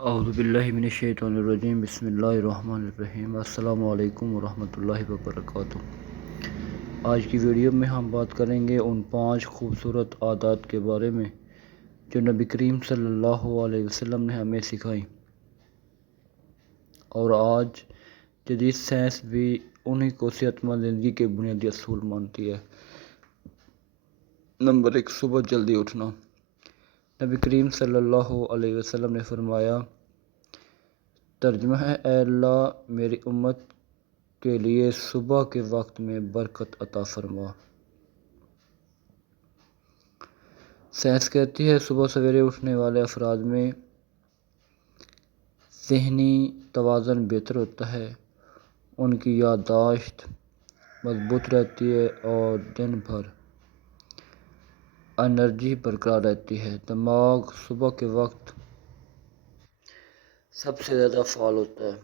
اعوذ باللہ من الشیطان الرجیم بسم اللہ الرحمن الرحیم السلام علیکم ورحمۃ اللہ وبرکاتہ۔ آج کی ویڈیو میں ہم بات کریں گے ان 5 خوبصورت عادات کے بارے میں جو نبی کریم صلی اللہ علیہ وسلم نے ہمیں سکھائیں، اور آج جدید سائنس بھی انہی کو صحت مند زندگی کے بنیادی اصول مانتی ہے۔ نمبر 1، صبح جلدی اٹھنا۔ نبی کریم صلی اللہ علیہ وسلم نے فرمایا، ترجمہ ہے، اے اللہ میری امت کے لیے صبح کے وقت میں برکت عطا فرما۔ سائنس کہتی ہے صبح سویرے اٹھنے والے افراد میں ذہنی توازن بہتر ہوتا ہے، ان کی یادداشت مضبوط رہتی ہے اور دن بھر انرجی برقرار رہتی ہے۔ دماغ صبح کے وقت سب سے زیادہ فعال ہوتا ہے۔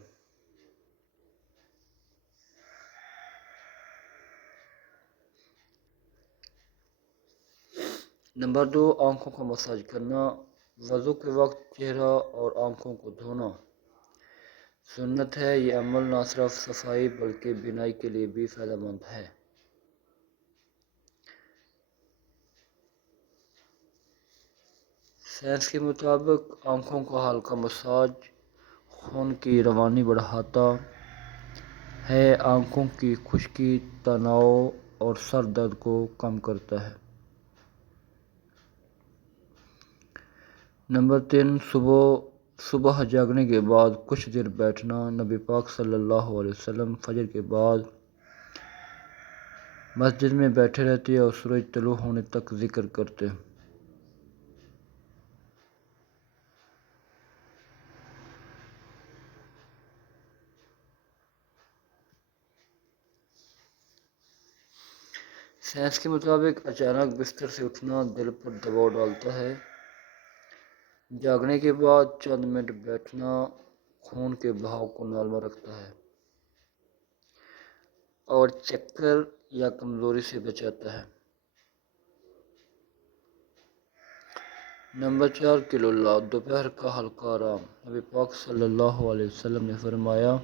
نمبر 2، آنکھوں کا مساج کرنا۔ وضو کے وقت چہرہ اور آنکھوں کو دھونا سنت ہے۔ یہ عمل نہ صرف صفائی بلکہ بینائی کے لیے بھی فائدہ مند ہے۔ سائنس کے مطابق آنکھوں کا ہلکا مساج خون کی روانی بڑھاتا ہے، آنکھوں کی خشکی، تناؤ اور سر درد کو کم کرتا ہے۔ نمبر 3، صبح جاگنے کے بعد کچھ دیر بیٹھنا۔ نبی پاک صلی اللہ علیہ وسلم فجر کے بعد مسجد میں بیٹھے رہتے اور سورج طلوع ہونے تک ذکر کرتے۔ سائنس کے مطابق اچانک بستر سے اٹھنا دل پر دباؤ ڈالتا ہے۔ جاگنے کے بعد چند منٹ بیٹھنا خون کے بہاؤ کو نارمل رکھتا ہے اور چکر یا کمزوری سے بچاتا ہے۔ نمبر 4، قیلولہ، دوپہر کا ہلکا آرام۔ نبی پاک صلی اللہ علیہ وسلم نے فرمایا،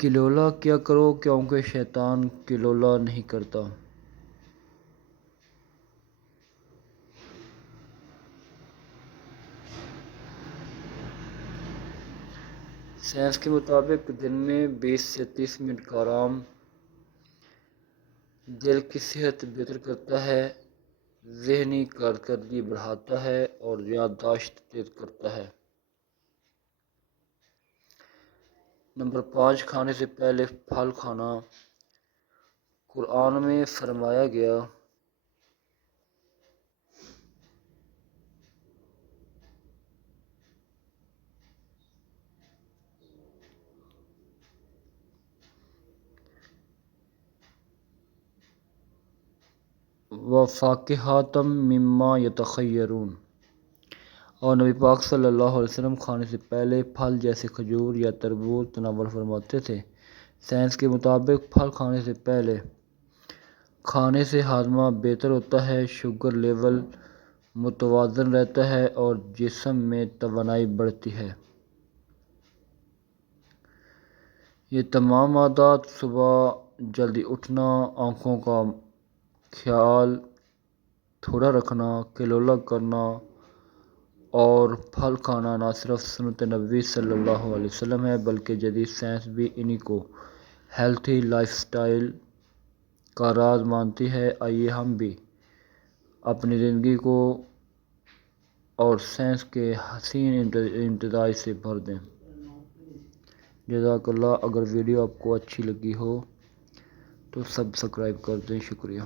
قیلولہ کیا کرو کیونکہ شیطان قیلولہ نہیں کرتا۔ سائنس کے مطابق دن میں 20 سے 30 منٹ کا آرام دل کی صحت بہتر کرتا ہے، ذہنی کارکردگی بڑھاتا ہے اور یادداشت تیز کرتا ہے۔ نمبر 5، کھانے سے پہلے پھل کھانا۔ قرآن میں فرمایا گیا، وَفَاكِهَةً مِّمَّا يَتَخَيَّرُونَ، اور نبی پاک صلی اللہ علیہ وسلم کھانے سے پہلے پھل جیسے کھجور یا تربوز تناول فرماتے تھے۔ سائنس کے مطابق پھل کھانے سے پہلے کھانے سے ہاضمہ بہتر ہوتا ہے، شوگر لیول متوازن رہتا ہے اور جسم میں توانائی بڑھتی ہے۔ یہ تمام عادات، صبح جلدی اٹھنا، آنکھوں کا خیال تھوڑا رکھنا، قیلولہ کرنا اور پھل کھانا، نہ صرف سنت نبوی صلی اللہ علیہ وسلم ہے بلکہ جدید سائنس بھی انہی کو ہیلتھی لائف سٹائل کا راز مانتی ہے۔ آئیے ہم بھی اپنی زندگی کو اور سائنس کے حسین امتزاج سے بھر دیں۔ جزاک اللہ۔ اگر ویڈیو آپ کو اچھی لگی ہو تو سبسکرائب کر دیں۔ شکریہ۔